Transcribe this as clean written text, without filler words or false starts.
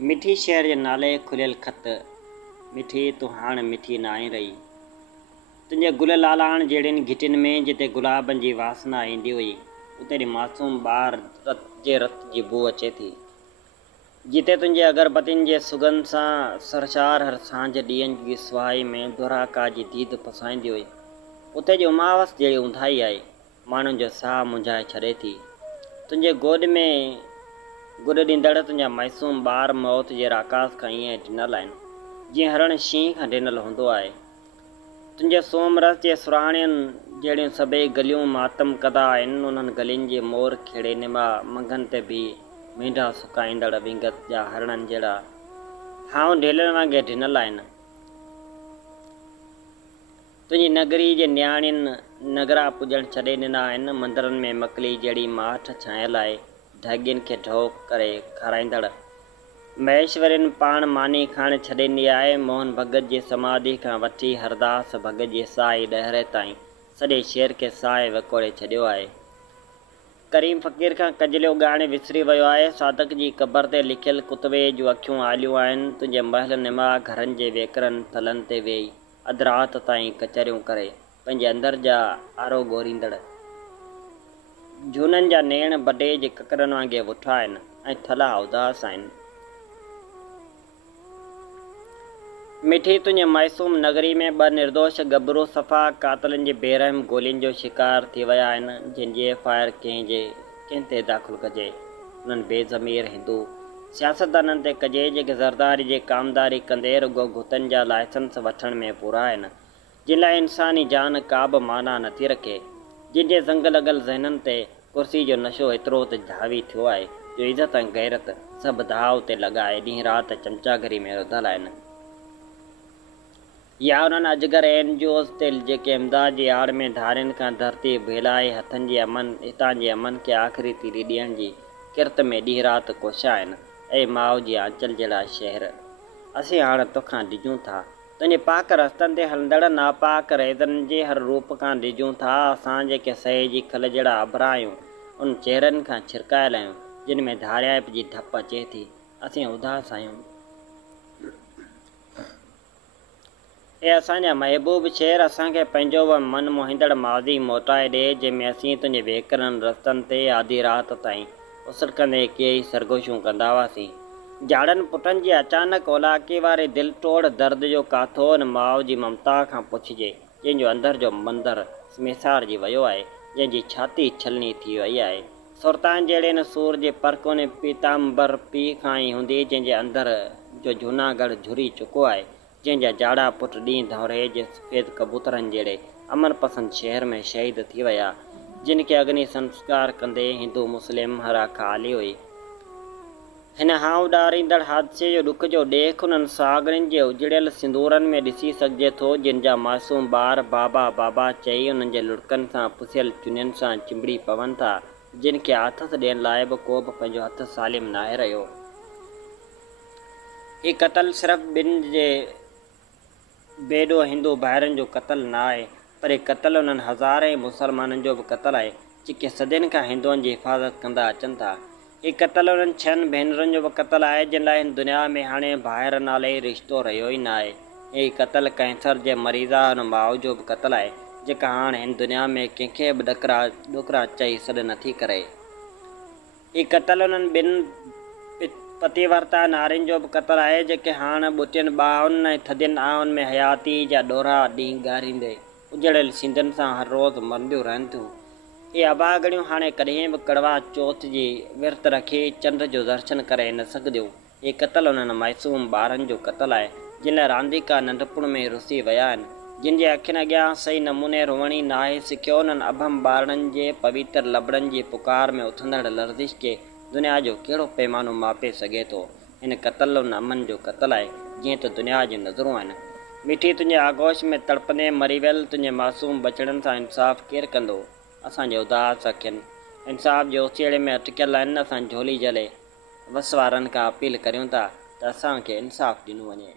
मिठी शहर जे नाले खुलियल ख़त। मिठी तूं हाणे मिठी न आई रही। तुंहिंजे गुल लालाण जहिड़ियुनि घिटियुनि में जिते गुलाबनि जी वासना ईंदी हुई, उते मासूम ॿार जे रत जी बू अचे थी। जिते तुंहिंजे अगरबत्तियुनि जे सुगंध सां सरशार हर सांझ ॾींहंनि जी सुहाई में दुराका जी दीद पुसाईंदी हुई, उते जी उमावस जहिड़ी ऊंधाई आहे, माण्हुनि जो साह मुंझाए छॾे थी। तुंहिंजे गोॾ में गुॾ ॾींदड़ तुंहिंजा मासूम ॿार मौत जे आकाश खां ईअं ॾिनल आहिनि, जीअं हरण शींहं खां ॾिनल हूंदो आहे। तुंहिंजे सोमरस जे सुराणियुनि जहिड़ियूं सभई गलियूं मातम कदा आहिनि, उन्हनि गलियुनि जे मोर खेड़े निमा मंगनि ते बि मेंढा सुकाईंदड़ विंगत जा हरणनि जहिड़ा हाउ ढेलनि वांगुरु ढिनल आहिनि। तुंहिंजी नगरी जे न्याणियुनि नगरा पुॼण छॾे ॾिना आहिनि। मंदरनि में मकली जहिड़ी माठ छायल आहे, ढगियुनि खे ढोक करे खाराईंदड़ महेश्वरियुनि पाण मानी खाइण छॾे ॾिनी आहे। मोहन भगत जी समाधि खां वठी हरदास भगत जी साई ॾहरे ताईं सॼे शहर खे साए वकोड़े छॾियो आहे। करीम फ़क़ीर खां कजलियो ॻाइण विसरी वियो आहे। सादक जी क़बर ते लिखियल कुतबे जूं अखियूं आलियूं आहिनि। तुंहिंजे महल निमा घरनि जे वेकरनि थलनि ते वेही अधु राति ताईं कचरियूं करे पंहिंजे अंदर जा आरो ॻोरींदड़ झूननि जा नेण बडे जे ककरनि वांगुरु वुठा आहिनि ऐं थला उदास आहिनि। मिठी तुंहिंजे मासूम नगरी में ॿ निर्दोष गबरू सफ़ा कातलनि जी बेरहम गोलियुनि जो शिकार थी विया आहिनि, जंहिंजी एफ.आई.आर. कंहिं ते दाख़िल कजे। उन्हनि बेज़मीर हिंदू सियासतदाननि ते कजे, जेके ज़रदारी जे कामदारी कंदे रुगो गुतनि जा लाइसेंस वठण में पूरा आहिनि, जिन लाइ इंसानी जान का बि माना नथी रखे, जिन जे ज़ंग लॻल ज़हननि ते कुर्सी जो नशो एतिरो त हावी थियो आहे जो इज़त ऐं गैरत सभु दाव ते लॻाए ॾींहुं राति चमचागिरी में रुधल आहिनि। या उन्हनि अजगर एनजीओज़ ते जेके इमदाद जी आड़ में धारियुनि खां धरती भेलाए हितां जे अमन खे आख़िरी तीरी ॾियण जी किरत में ॾींहुं राति कोशिशा आहिनि। ऐं माउ जी आंचल जहिड़ा शहर असीं हाणे तोखां डिॼूं था। तुंहिंजे पाक रस्तनि ते हलंदड़ नापाक रेज़नि जे हर रूप खां डिॼूं था। असां जेके सहे जी खल जहिड़ा अबरा आहियूं, उन चहिरनि खां छिरकायल आहियूं जिन में धारियाप जी धप अचे थी। असीं उदास आहियूं। ऐं असांजा महबूब शेर असांखे पंहिंजो बि मन मोहींदड़ माज़ी मोटाए ॾे, जंहिंमें असीं तुंहिंजे वेकरनि रस्तनि ते आधी राति ताईं उसरकंदे कई सरगोशियूं कंदा हुआसीं। झाड़नि पुटनि जी अचानक ओलाकी वारे दिलि तोड़ दर्द जो काथो न माउ जी ममता खां पुछिजे, जंहिंजो अंदर जो मंदरु स्मेसारजी वियो आहे, जंहिंजी छाती छलनी थी वई आहे। सुल्तान जहिड़े न सूर जे परकोने पीताम्बर पीउ खां ई हूंदी, जंहिंजे अंदर जो जूनागढ़ झुरी चुको आहे, जंहिंजा जाड़ा पुट ॾींहुं दौरे जे सफ़ेद कबूतरनि जहिड़े अमन पसंद शहर में शहीद थी विया, जिन खे अग्नि संस्कार कंदे हिंदू मुस्लिम हर खाली हुई। हिन हाउ ॾारींदड़ हादसे जो ॾुख जो ॾेख उन्हनि सागरनि जे उजड़ियल सिंदूरनि में ॾिसी सघिजे थो, जिन जा मासूम ॿार बाबा बाबा चई उन्हनि जे लुड़कनि सां पुसियल चुनियुनि सां चिंबड़ी पवनि था, जिन खे आथत ॾियण लाइ बि को बि पंहिंजो हथु सालिम नाहे रहियो। हीउ क़तल सिर्फ़ु ॿिनि जे बेॾो हिंदू भाइरनि जो क़तल न आहे, पर हीउ क़तल उन्हनि हज़ारे मुसलमाननि जो बि क़तल आहे, जेके सदियुनि खां हिंदुअनि जी हिफ़ाज़त कंदा अचनि था। हीउ क़तल उन्हनि छहनि भेनरुनि जो बि क़तल आहे, जिन लाइ हिन दुनिया में हाणे भाइर नाले रिश्तो रहियो ई न आहे। हीउ क़तल कैंसर जे मरीज़ा हुन माउ जो बि क़तल आहे, जेका हाणे हिन दुनिया में कंहिंखे बि ॾुकरा चई सॾु नथी करे। हीउ क़तल उन्हनि ॿिनि पतिवर्ता नारियुनि जो बि क़तल आहे, जेके हाणे ॿुटियुनि ॿाहुनि ऐं थधियुनि आउनि में हयाती जा ॾोरा ॾींहुं ॻारींदे उजड़ियल सींधनि सां हर रोज़ु मरंदियूं रहनि थियूं। इहे अभागड़ियूं हाणे कॾहिं बि कड़वा चौथ जी विर्त रखी चंड जो दर्शन करे न सघंदियूं। हीउ क़तल उन्हनि मासूम ॿारनि जो क़तल आहे, जिन लाइ रांदीका नंढपण में रुसी विया आहिनि, जिन जे अखियुनि अॻियां सही नमूने रुअणी नाहे सिखियो। उन्हनि अभम ॿारनि जे पवित्र लबड़नि जी पुकार में उथंदड़ लर्ज़िश खे दुनिया जो कहिड़ो पैमानो मापे सघे थो। हिन क़तल उन अमन जो क़तल आहे, जीअं त दुनिया जी नज़रूं आहिनि। मिठी तुंहिंजे आगोश में तड़पंदे मरी वियल तुंहिंजे मासूम बचड़नि सां इंसाफ़ केरु कंदो? असांजे उदास अखियुनि इंसाफ़ जे उसीड़े में अटकियल आहिनि। असां झोली जले वस वारनि खां अपील करियूं था त असांखे इंसाफ़ ॾिनो वञे।